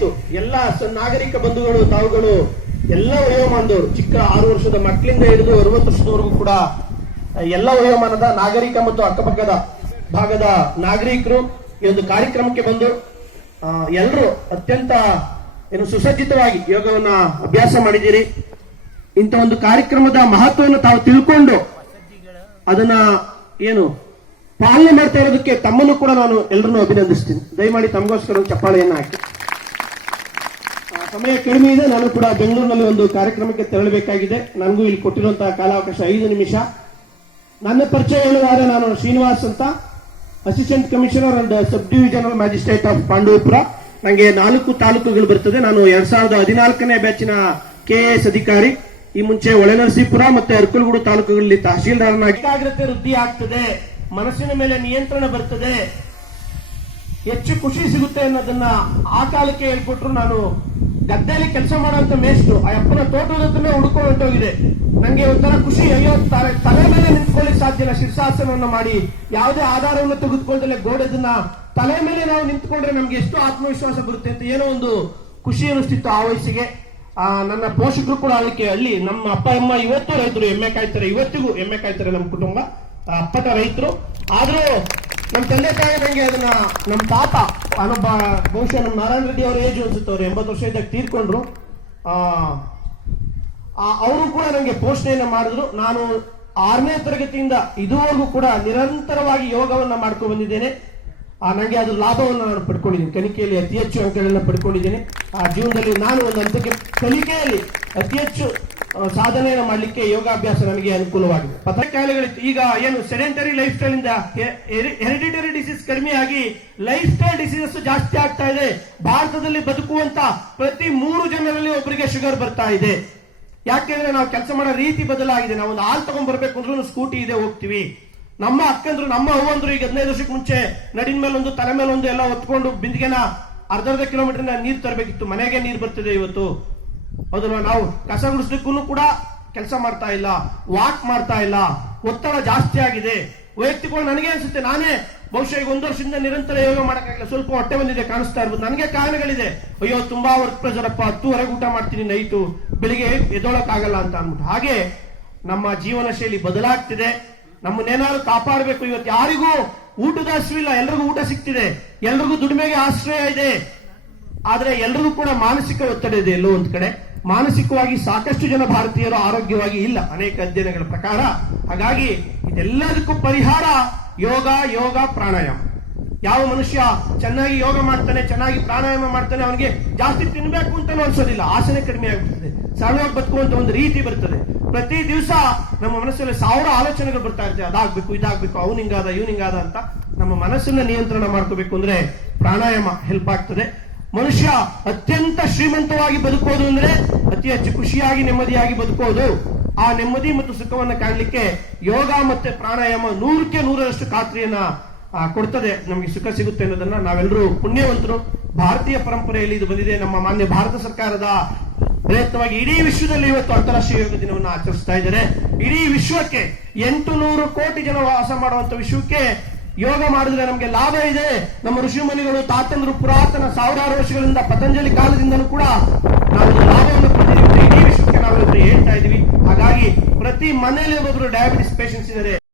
ಕುರಿತು ಎಲ್ಲ ನಾಗರಿಕ ಬಂಧುಗಳು ತಾವುಗಳು ಎಲ್ಲ ವಯೋಮಾನದವರು, ಚಿಕ್ಕ 6 ವರ್ಷದ ಮಕ್ಕಳಿಂದ ಹಿಡಿದು 60 ವರ್ಷದವರೆಗೂ ಕೂಡ ಎಲ್ಲ ವಯೋಮಾನದ ನಾಗರಿಕ ಮತ್ತು ಅಕ್ಕಪಕ್ಕದ ಭಾಗದ ನಾಗರಿಕರು ಈ ಒಂದು ಕಾರ್ಯಕ್ರಮಕ್ಕೆ ಬಂದು ಎಲ್ಲರೂ ಅತ್ಯಂತ ಸುಸಜ್ಜಿತವಾಗಿ ಯೋಗವನ್ನ ಅಭ್ಯಾಸ ಮಾಡಿದ್ದೀರಿ. ಇಂಥ ಒಂದು ಕಾರ್ಯಕ್ರಮದ ಮಹತ್ವವನ್ನು ತಾವು ತಿಳ್ಕೊಂಡು ಅದನ್ನ ಪಾಲನೆ ಮಾಡ್ತಾ ಇರೋದಕ್ಕೆ ತಮ್ಮನ್ನು ಕೂಡ ನಾನು ಎಲ್ಲರನ್ನೂ ಅಭಿನಂದಿಸ್ತೀನಿ. ದಯಮಾಡಿ ತಮಗೋಸ್ಕರ ಒಂದು ಚಪ್ಪಾಳೆಯನ್ನು ಹಾಕಿ. ಸಮಯ ಕಡಿಮೆ ಇದೆ, ನಾನು ಕೂಡ ಬೆಂಗಳೂರಿನಲ್ಲಿ ಒಂದು ಕಾರ್ಯಕ್ರಮಕ್ಕೆ ತೆರಳಬೇಕಾಗಿದೆ. ನನಗೂ ಇಲ್ಲಿ ಕೊಟ್ಟಿರುವಂತಹ ಕಾಲಾವಕಾಶ 5 ನಿಮಿಷ. ನನ್ನ ಪರಿಚಯ ಹೇಳುವಾಗ ನಾನು ಶ್ರೀನಿವಾಸ್ ಅಂತ, assistant commissioner and sub divisional magistrate of Pandavapura. ನನಗೆ 4 ತಾಲೂಕುಗಳು ಬರ್ತದೆ. ನಾನು 2014ನೇ ಬ್ಯಾಚಿನ KAS ಅಧಿಕಾರಿ. ಈ ಮುಂಚೆ ಹೊಳೆನರಸೀಪುರ ಮತ್ತೆ ಅರಕಲಗೂಡು ತಾಲೂಕುಗಳಲ್ಲಿ ತಹಶೀಲ್ದಾರನಾಗಿ. ಏಕಾಗ್ರತೆ ವೃದ್ಧಿ ಆಗ್ತದೆ, ಮನಸ್ಸಿನ ಮೇಲೆ ನಿಯಂತ್ರಣ ಬರ್ತದೆ, ಹೆಚ್ಚು ಖುಷಿ ಸಿಗುತ್ತೆ ಅನ್ನೋದನ್ನ ಆ ಕಾಲಕ್ಕೆ ಹೇಳ್ಕೊಟ್ರು. ನಾನು ಗದ್ದೆಯಲ್ಲಿ ಕೆಲಸ ಮಾಡುವಂತ ಮೇಷ್ಟ್ರು ಆ ಅಪ್ಪನ ತೋಟದ ಹತ್ರನೇ ಹುಡ್ಕೊಂಡು ಹೊಂಟೋಗಿದೆ. ನಂಗೆ ಒಂಥರ ಖುಷಿ, ಅಯ್ಯೋ ತಲೆ ಮೇಲೆ ನಿಂತ್ಕೊಳ್ಳಿಕ್ ಸಾಧ್ಯನ, ಶೀರ್ಷಾಸನವನ್ನು ಮಾಡಿ ಯಾವುದೇ ಆಧಾರವನ್ನು ತೆಗೆದುಕೊಳ್ಳದಲ್ಲೇ ಗೋಡೆದನ್ನ ತಲೆ ಮೇಲೆ ನಾವು ನಿಂತ್ಕೊಂಡ್ರೆ ನಮ್ಗೆ ಎಷ್ಟು ಆತ್ಮವಿಶ್ವಾಸ ಬರುತ್ತೆ ಅಂತ ಏನೋ ಒಂದು ಖುಷಿ ಅನಿಸ್ತಿತ್ತು ಆ ವಯಸ್ಸಿಗೆ. ನನ್ನ ಪೋಷಕರು ಕೂಡ ಅದಕ್ಕೆ ಹಳ್ಳಿ, ನಮ್ಮ ಅಪ್ಪ ಅಮ್ಮ ಇವತ್ತು ರೈತರು, ಎಮ್ಮೆ ಕಾಯ್ತಾರೆ, ಇವತ್ತಿಗೂ ಎಮ್ಮೆ ಕಾಯ್ತಾರೆ ನಮ್ಮ ಕುಟುಂಬ, ಅಪ್ಪಟ ರೈತರು. ಆದ್ರೂ ನಮ್ಮ ತಂದೆ ತಾಯಿ ನಂಗೆ ಅದನ್ನ, ನಮ್ಮ ತಾತ ಅನ್ನೊಬ್ಬ ಬಹುಶಃ ನಮ್ಮ ನಾರಾಯಣ ರೆಡ್ಡಿ ಅವರ ಏಜ್ ಅನ್ಸುತ್ತೆ, ಅವ್ರು 80 ವರ್ಷ ಇದ್ದಾಗ ತೀರ್ಕೊಂಡ್ರು. ಅವರು ಕೂಡ ನಂಗೆ ಪೋಷಣೆಯನ್ನ ಮಾಡಿದ್ರು. ನಾನು 6ನೇ ತರಗತಿಯಿಂದ ಇದುವರೆಗೂ ಕೂಡ ನಿರಂತರವಾಗಿ ಯೋಗವನ್ನ ಮಾಡ್ಕೊಂಡು ಬಂದಿದ್ದೇನೆ. ನಂಗೆ ಅದ್ರ ಲಾಭವನ್ನು ನಾನು ಪಡ್ಕೊಂಡಿದ್ದೀನಿ. ಕಲಿಕೆಯಲ್ಲಿ ಅತಿ ಹೆಚ್ಚು ಅಂಕಗಳನ್ನ ಪಡ್ಕೊಂಡಿದ್ದೀನಿ. ಆ ಜೀವನದಲ್ಲಿ ನಾನು ಒಂದು ಹಂತಕ್ಕೆ ಕಲಿಕೆಯಲ್ಲಿ ಅತಿ ಹೆಚ್ಚು ಸಾಧನೆಯನ್ನು ಮಾಡಲಿಕ್ಕೆ ಯೋಗಾಭ್ಯಾಸ ನನಗೆ ಅನುಕೂಲವಾಗಿದೆ. ಪಥ ಕಾಯಿಲೆಗಳಿತ್ತು, ಈಗ ಸೆಡೆಂಟರಿ ಲೈಫ್ ಸ್ಟೈಲ್ ಇಂದ ಹೆರಿಡಿಟರಿ ಡಿಸೀಸ್ ಕಡಿಮೆ ಆಗಿ ಲೈಫ್ ಸ್ಟೈಲ್ ಡಿಸೀಸಸ್ ಜಾಸ್ತಿ ಆಗ್ತಾ ಇದೆ. ಭಾರತದಲ್ಲಿ ಬದುಕುವಂತ ಪ್ರತಿ 3 ಜನರಲ್ಲಿ ಒಬ್ಬರಿಗೆ ಶುಗರ್ ಬರ್ತಾ ಇದೆ. ಯಾಕೆಂದ್ರೆ ನಾವು ಕೆಲಸ ಮಾಡೋ ರೀತಿ ಬದಲಾಗಿದೆ. ನಾವು ಒಂದು ಹಾಲು ತಗೊಂಡ್ಬರ್ಬೇಕು ಅಂದ್ರೂ ಸ್ಕೂಟಿ ಇದೆ, ಹೋಗ್ತೀವಿ. ನಮ್ಮ ಅಕ್ಕಂದ್ರು, ನಮ್ಮ ಅವ್ವಂದ್ರು ಈಗ 15 ವರ್ಷಕ್ಕೆ ಮುಂಚೆ ನಡಿನ ಮೇಲೊಂದು, ತಲೆ ಮೇಲೊಂದು ಎಲ್ಲ ಹೊತ್ಕೊಂಡು ಬಿಂದಿಗೆನ ಅರ್ಧ ಕಿಲೋಮೀಟರ್ ನೀರು ತರಬೇಕಿತ್ತು. ಮನೆಗೆ ನೀರು ಬರ್ತದೆ ಇವತ್ತು. ಹೌದಲ್ವಾ? ನಾವು ಕಸ ಗುಡಿಸ್ಲಿಕ್ಕೂ ಕೂಡ ಕೆಲಸ ಮಾಡ್ತಾ ಇಲ್ಲ, ವಾಕ್ ಮಾಡ್ತಾ ಇಲ್ಲ, ಒತ್ತಡ ಜಾಸ್ತಿ ಆಗಿದೆ. ವೈಯಕ್ತಿಕವಾಗಿ ನನಗೆ ಅನ್ಸುತ್ತೆ, ನಾನೇ ಬಹುಶಃ ಈಗ 1 ವರ್ಷದಿಂದ ನಿರಂತರ ಯೋಗ ಮಾಡಕ್ಕಾಗಿಲ್ಲ. ಸ್ವಲ್ಪ ಹೊಟ್ಟೆ ಬಂದಿದೆ, ಕಾಣಿಸ್ತಾ ಇರ್ಬೋದು. ನನಗೆ ಕಾರಣಗಳಿದೆ. ಅಯ್ಯೋ ತುಂಬಾ ವರ್ಕ್ ಪ್ರೆಷರ್ ಅಪ್ಪ, 10ವರೆಗೆ ಊಟ ಮಾಡ್ತೀನಿ, ನೈಟು ಬೆಳಿಗ್ಗೆ ಎದ್ದೊಳಕ್ ಆಗಲ್ಲ ಅಂತ ಅಂದ್ಬಿಟ್ಟು. ಹಾಗೆ ನಮ್ಮ ಜೀವನ ಶೈಲಿ ಬದಲಾಗ್ತಿದೆ. ನಮ್ಮನ್ನೇನಾದ್ರು ಕಾಪಾಡಬೇಕು. ಇವತ್ತು ಯಾರಿಗೂ ಊಟದ ಹಸಿವಿಲ್ಲ, ಎಲ್ರಿಗೂ ಊಟ ಸಿಗ್ತಿದೆ, ಎಲ್ರಿಗೂ ದುಡಿಮೆಗೆ ಆಶ್ರಯ ಇದೆ. ಆದ್ರೆ ಎಲ್ರಿಗೂ ಕೂಡ ಮಾನಸಿಕ ಒತ್ತಡ ಇದೆ ಎಲ್ಲೋ ಒಂದ್ ಕಡೆ. ಮಾನಸಿಕವಾಗಿ ಸಾಕಷ್ಟು ಜನ ಭಾರತೀಯರು ಆರೋಗ್ಯವಾಗಿ ಇಲ್ಲ, ಅನೇಕ ಅಧ್ಯಯನಗಳ ಪ್ರಕಾರ. ಹಾಗಾಗಿ ಇದೆಲ್ಲದಕ್ಕೂ ಪರಿಹಾರ ಯೋಗ ಪ್ರಾಣಾಯಾಮ. ಯಾವ ಮನುಷ್ಯ ಚೆನ್ನಾಗಿ ಯೋಗ ಮಾಡ್ತಾನೆ, ಚೆನ್ನಾಗಿ ಪ್ರಾಣಾಯಾಮ ಮಾಡ್ತಾನೆ, ಅವನಿಗೆ ಜಾಸ್ತಿ ತಿನ್ಬೇಕು ಅಂತಾನು ಅನ್ಸೋದಿಲ್ಲ, ಆಸನೆ ಕಡಿಮೆ ಆಗ್ಬಿಡ್ತದೆ, ಸರಳವಾಗಿ ಬದುಕುವಂತ ಒಂದು ರೀತಿ ಬರ್ತದೆ. ಪ್ರತಿ ದಿವಸ ನಮ್ಮ ಮನಸ್ಸಲ್ಲಿ 1000 ಆಲೋಚನೆಗಳು ಬರ್ತಾ ಇರ್ತವೆ. ಅದಾಗ್ಬೇಕು, ಇದಾಗ್ಬೇಕು, ಅವನಿಂಗಾದ ಇವನಿಂಗಾದ ಅಂತ. ನಮ್ಮ ಮನಸ್ಸನ್ನ ನಿಯಂತ್ರಣ ಮಾಡ್ಕೋಬೇಕು ಅಂದ್ರೆ ಪ್ರಾಣಾಯಾಮ ಹೆಲ್ಪ್ ಆಗ್ತದೆ. ಮನುಷ್ಯ ಅತ್ಯಂತ ಶ್ರೀಮಂತವಾಗಿ ಬದುಕೋದು ಅಂದ್ರೆ ಅತಿ ಹೆಚ್ಚು ಖುಷಿಯಾಗಿ ನೆಮ್ಮದಿಯಾಗಿ ಬದುಕೋದು. ಆ ನೆಮ್ಮದಿ ಮತ್ತು ಸುಖವನ್ನ ಕಾಣಲಿಕ್ಕೆ ಯೋಗ ಮತ್ತೆ ಪ್ರಾಣಾಯಾಮ 100ಕ್ಕೆ 100ರಷ್ಟು ಖಾತ್ರಿಯನ್ನ ಕೊಡ್ತದೆ. ನಮಗೆ ಸುಖ ಸಿಗುತ್ತೆ ಅನ್ನೋದನ್ನ ನಾವೆಲ್ಲರೂ ಪುಣ್ಯವಂತರು. ಭಾರತೀಯ ಪರಂಪರೆಯಲ್ಲಿ ಇದು ಬಂದಿದೆ. ನಮ್ಮ ಮಾನ್ಯ ಭಾರತ ಸರ್ಕಾರದ ಪ್ರಯತ್ನವಾಗಿ ಇಡೀ ವಿಶ್ವದಲ್ಲಿ ಇವತ್ತು ಅಂತಾರಾಷ್ಟ್ರೀಯ ಯೋಗ ದಿನವನ್ನು ಆಚರಿಸ್ತಾ ಇದ್ದಾರೆ. ಇಡೀ ವಿಶ್ವಕ್ಕೆ 800 ಕೋಟಿ ಜನ ವಾಸ ಮಾಡುವಂತ ವಿಶ್ವಕ್ಕೆ ಯೋಗ ಮಾಡಿದ್ರೆ ನಮಗೆ ಲಾಭ ಇದೆ. ನಮ್ಮ ಋಷಿಮುನಿಗಳು, ತಾತಂದ್ರು ಪುರಾತನ 1000 ವರ್ಷಗಳಿಂದ, ಪತಂಜಲಿ ಕಾಲದಿಂದಲೂ ಕೂಡ ನಾವು ಲಾಭವನ್ನು ಪಡೆದಿದ್ದೀವಿ. ಇಡೀ ವಿಶ್ವಕ್ಕೆ ನಾವು ಹೇಳ್ತಾ ಇದೀವಿ. ಹಾಗಾಗಿ ಪ್ರತಿ ಮನೆಯಲ್ಲಿ ಒಬ್ಬೊಬ್ರು ಡಯಾಬಿಟಿಸ್ ಪೇಷಂಟ್ಸ್ ಇದ್ದಾರೆ.